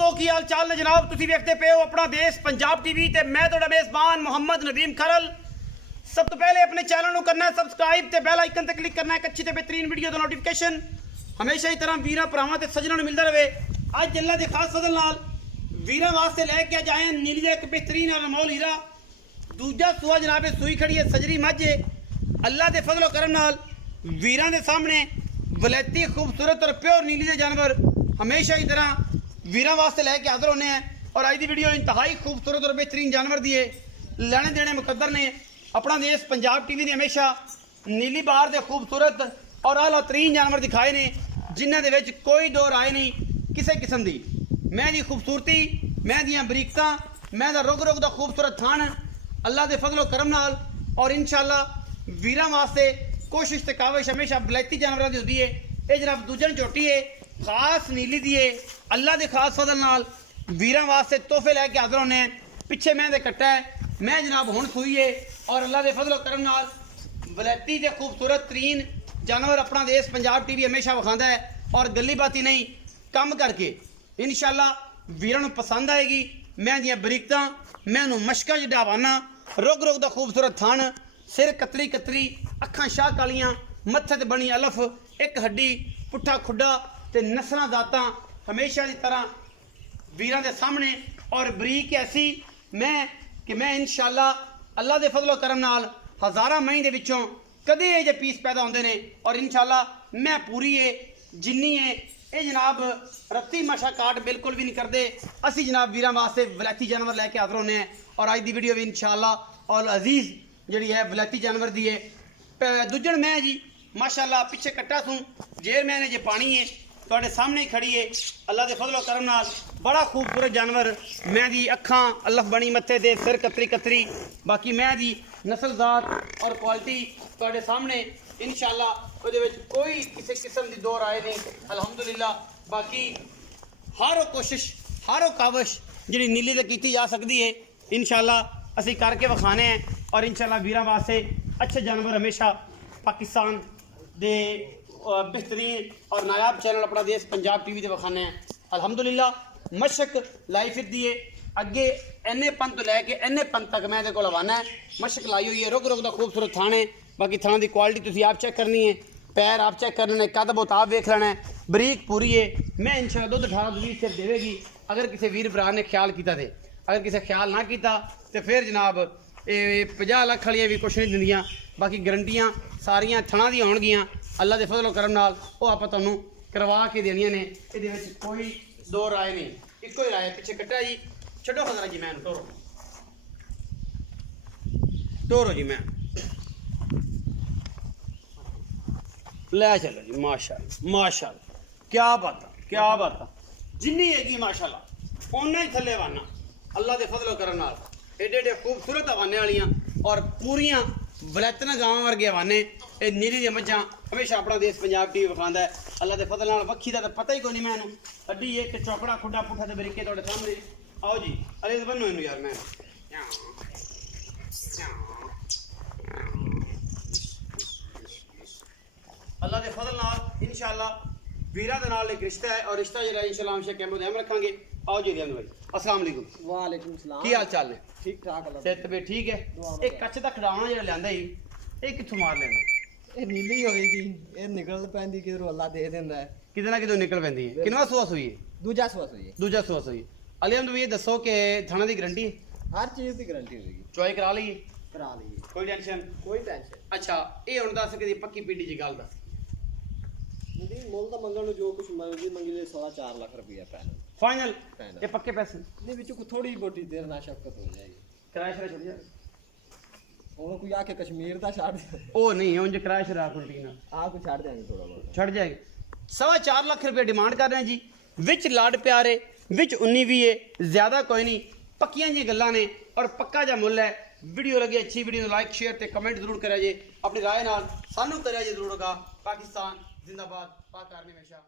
दोस्तों की हाल चाल ने जनाब तुसी वेखते पे हो अपना देश पंजाब टीवी ते मैं तुहाडा मेज़बान मोहम्मद नदीम खरल। सब तो पहले अपने चैनल को करना है सब्सक्राइब ते बेल आइकन ते क्लिक करना है अच्छी ते बेहतरीन वीडियो दा नोटिफिकेशन हमेशा ही तरह वीरां भरावां ते सज्जनां नूं मिलदा रहे। अज अल्लाह दे खास फजल नाल वीरां वास्ते लैके आज आए हैं नीली दा एक बेहतरीन और अनमोल हीरा। दूजा सुआ जनाब सूई खड़ी है सजरी मझ है। अल्लाह दे फजलो करम नाल वीरां दे सामने वलैती खूबसूरत और प्योर नीली दे जानवर हमेशा ही तरह वीरां वास्ते लैके हाजिर होने हैं। और अज की वीडियो इंतहाई खूबसूरत और बेहतरीन जानवर दी है। लेने देने मुकद्दर ने अपना देश पंजाब टीवी ने हमेशा नीली बार दे खूबसूरत और आला तरीन जानवर दिखाए ने जिन्हां दे विच कोई दो राय नहीं किसी किस्म की। मैं दी खूबसूरती मैं दियां बरीकतां मैं दा रुग रुग दा खूबसूरत थान अल्लाह दे फजलो करम नाल और इंशाअल्लाह वीरां वास्ते कोशिश ते काविश हमेशा बलैती जानवरों की होती है। ये जनाब दूजन चोटी है खास नीली दी है। अल्लाह के खास फजल नाल वीरां वास्ते तोहफे लैके हाजिर होने हैं। पिछे मैं कट्टा है मैं जनाब हुण सूई है और अल्लाह के फजलो करम नाल वलैती ते खूबसूरत तरीन जानवर अपना देश पंजाब टीवी हमेशा विखांदा है और गली बाती नहीं कम करके इंशाअल्लाह वीरां नूं पसंद आएगी। मैं दियां बरीकतां मैं नूं मशकां च डावाना रुग रुग दा खूबसूरत थान सिर कतरी कतरी अखां शाह कालियां मत्थे ते बनी अलफ एक हड्डी पुट्ठा खुड्डा ते नस्लां दातां हमेशा की तरह वीरां दे सामने और बरीक ऐसी मैं कि मैं इंशाअल्लाह अल्लाह दे फजलो करम नाल हज़ारां मई दे विचों कदे ये जे पीस पैदा होंदे ने और इंशाअल्लाह मैं पूरी है जिन्नी है ये जनाब रत्ती मशा काट बिल्कुल भी नहीं करते। असी जनाब वीरां वास्ते वलैती जानवर लैके हाजिर होने हैं और अज की वीडियो भी इंशाअल्लाह और अजीज़ जी है वलैती जानवर दी है। दूजन मैं जी माशाअल्लाह पिछे कट्टा सूँ जेर मैंने जे पानी है तुहाडे सामने ही खड़ी है अल्लाह के फजलो करम नाल बड़ा खूबसूरत जानवर। मैं दी अखां अल्लफ बनी मत्थे दे सिर कतरी कतरी बाकी मैं दी नस्लजात और क्वालिटी तुहाडे सामने इंशाअल्लाह उहदे विच कोई किसी किस्म की दो राय नहीं अल्हम्दुलिल्लाह। बाकी हर कोशिश हर काविश जी नीली ते की जा सकती है इंशाअल्लाह असी करके विखाने हैं और इंशाअल्लाह वीरां वास्ते अच्छे जानवर हमेशा पाकिस्तान दे बेहतरीन और नायाब चैनल अपना देश पंजाब टीवी के विखाने हैं अल्हम्दुलिल्लाह। मशक लाई फिरती है अगे एने पन तो लैके एने पन तक मैं को लवाना है मशक लाई हुई है रुग रुग का खूबसूरत थान है। बाकी थाना की क्वालिटी तुम आप चेक करनी है पैर आप चेक करने कद बहुत आप वेख लेना है बरीक पूरी है। मैं इंशाअल्लाह दुध 18-20 सिर देगी अगर किसी वीर भरा ने ख्याल किया थे अगर किसी ख्याल ना किया तो फिर जनाब 50 लाख वाली भी कुछ नहीं दिंदियाँ। बाकी गारंटियाँ सारिया थणा दी होणगियां अल्लाह के फजलो करम नाल वो आप तुहानूं करवा के देनियां ने ये कोई दो राय नहीं इको ही राय। पिछे कट्टा जी छड्डो खतरा जी मैं तोरो तोरो जी मैं लै चलो जी माशाअल्लाह माशाअल्लाह क्या बात जिन्नी हैगी माशाअल्लाह उन्ना ही थले वाना अल्लाह के फजलो करम नाल एडे एडे खूबसूरत हवाने वालियां और पूरियां वलैतना गांव वर्गे हवाने ये नीली दी मझां हमेशा अपना देश पंजाब टीवी विखांदा है अल्लाह के फजल नाल वक्खी दा पता ही कोई नहीं मैनू हड्डी एक चौकड़ा खुड्डा पुट्ठा ते बरीके तुहाडे सामने आओ जी अरे बनो इनू यार मैं अल्लाह के फजल नाल इंशाअल्लाह वीरां दे नाल एक रिश्ता है और रिश्ता जरा इंशाअल्लाह हम शेख अहमद अहम रखांगे। आओ जी रियान भाई अस्सलाम वालेकुम। वालेकुम सलाम की हाल चाल ने ठीक ठाक अल्लाह सेहत भी ठीक है। एक कच्च दा खड़ावना जेड़ा लियांदा ही ये कित्थों मार लेना ਇਹ ਨੀਲੀ ਹੋਵੇਗੀ ਇਹ ਨਿਕਲ ਪੈਂਦੀ ਕਿਧਰੋਂ ਅੱਲਾ ਦੇ ਦਿੰਦਾ ਹੈ कितना कितों निकल पैंदी है किनवा सुआ सुई है ਦੂਜਾ ਸਵਾਸ ਹੋਈ दूजा सुआ सुई अलियम ये दसो कि थाना की गारंटी ਹਰ ਚੀਜ਼ ਦੀ ਗਾਰੰਟੀ ਹੋਵੇਗੀ चॉइस करा ली ਕਰਾ ਲਈਏ कोई टेंशन ਕੋਈ ਟੈਨਸ਼ਨ अच्छा ये हुण दस कि पक्की पीडी जी गल दस ਨਹੀਂ ਮੁੱਲ ਤਾਂ ਮੰਗਣ ਨੂੰ ਜੋ ਕੁਝ ਮੰਗੀ ਲੈ 4.5 ਲੱਖ ਰੁਪਇਆ ਪੈਣਾ फाइनल ये पक्के पैसे ਨਹੀਂ ਵਿੱਚ ਕੋ ਥੋੜੀ ਬੋਟੀ ਦੇਰ ਨਾਲ ਸ਼ਫਕਤ ਹੋ ਜਾਏਗੀ किराया शरा छड़ जा ਹੁਣ ਕੋਈ ਆ ਕੇ ਕਸ਼ਮੀਰ ਦਾ ਛੱਡ ओ नहीं उंज किराया शरा कुंटीना ਆ ਕੋ ਛੱਡ ਦੇਾਂਗੇ ਥੋੜਾ ਬਹੁਤ छड़ जाएगी 4.5 लाख रुपये डिमांड कर रहे हैं जी विच लाड प्यारे विच 19 भी है ज़्यादा कोई नहीं पक्कियां जी गल्लां ने और पक्का जा मुल है। वीडियो लगी अच्छी वीडियो लाइक शेयर ते कमेंट जरूर करें जे अपनी राय नाल सानू करें जे जरूर होगा। पाकिस्तान जिंदाबाद पाक आर्मी हमेशा।